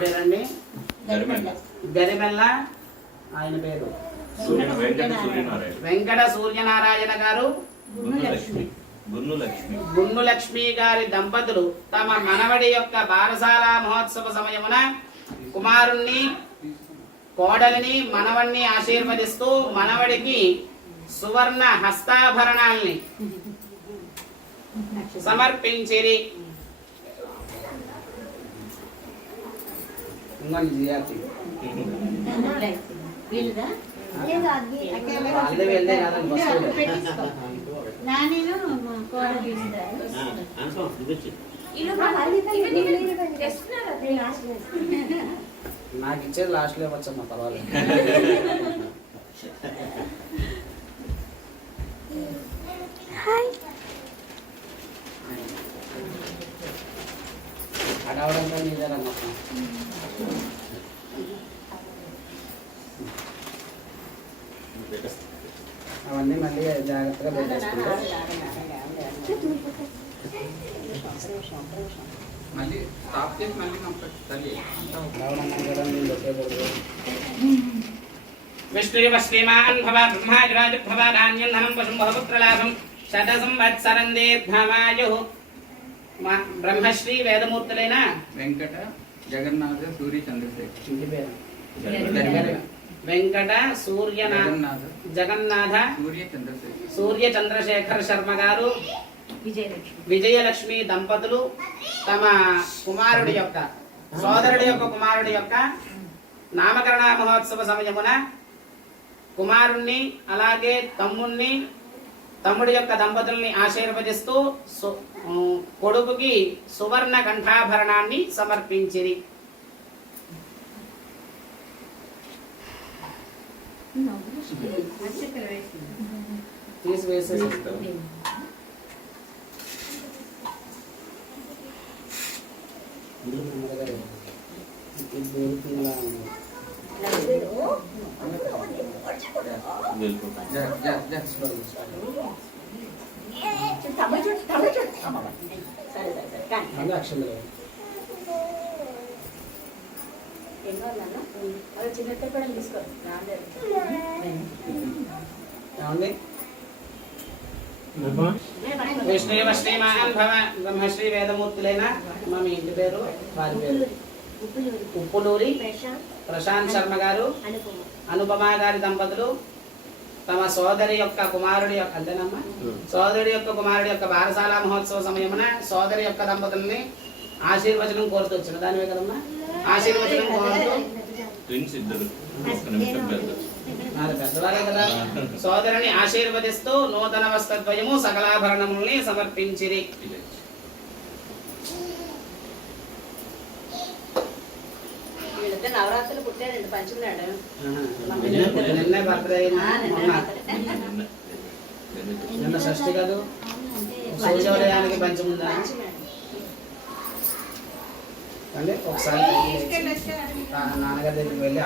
పేరండి గరిమెల్ల. ఆయన పేరు వెంకట సూర్యనారాయణ గారు. గున్ను లక్ష్మి గారి దంపతులు తమ మనవడి యొక్క బారసాల మహోత్సవ సమయమున కుమారుణ్ణి కోడలిని మనవణ్ణి ఆశీర్వదిస్తూ మనవడికి సువర్ణ హస్తాభరణాల్ని సమర్పించిరి. నాకు ఇచ్చేది లాస్ట్ లో వచ్చమ్మా, పర్వాలేదు. అడవడంతో నీదేనమ్మా. అవన్నీ మళ్ళీ జాగ్రత్తగా పెట్టేసుకుంటే మళ్ళీ స్టాప్ చేసి మళ్ళీ విష్ణురివ శ్రీమాన్ భవ బ్రహ్మాజరాజ భవ ధాన్యం ధనం పశుం బహుపుత్రలాభం శత సంవత్సరం దీర్ఘమాయు. బ్రహ్మశ్రీ వేదమూర్తులైన వెంకట జగన్నాథ సూర్య చంద్రశేఖర్. ఇంటి పేరు వెంకట జగన్నాథ సూర్య చంద్రశేఖర్ శర్మ గారు, విజయలక్ష్మి దంపతులు తమ కుమారుడి యొక్క సోదరుడి యొక్క కుమారుడి యొక్క నామకరణ మహోత్సవ సమయమున కుమారుణ్ణి అలాగే తమ్ముడి యొక్క దంపతుల్ని ఆశీర్వదిస్తూ కొడుకుకి సువర్ణ కంఠాభరణాన్ని సమర్పించిరి. తీసివేసేసి విష్ణువ శ్రీమాన్ భవ బ్రహ్మశ్రీ వేదమూర్తులైన మా ఇంటి పేరు వారి పేరు ఉప్పులూరి ప్రశాంత్ శర్మ గారు, అనుపమ గారి దంపతులు తమ సోదరి యొక్క కుమారుడి యొక్క అంతేనమ్మా సోదరి యొక్క కుమారుడి యొక్క బారసాల మహోత్సవ సమయమున సోదరి యొక్క దంపతుల్ని ఆశీర్వచనం కోరుతూ వచ్చిన దానివే కదమ్మా. ఆశీర్వచనం కోరుతూ పెద్దవారే కదా, సోదరుని ఆశీర్వదిస్తూ నూతన వస్త్రద్వయము సకలాభరణముల్ని సమర్పించిరి. నవరాత్రులు పుట్టారండి పంచమినాడు. నిన్నే బర్త్డే నిన్న షష్ఠి కాదు, సూర్యోదయానికి పంచముందా అంటే ఒకసారి నాన్నగారి దగ్గరికి వెళ్ళి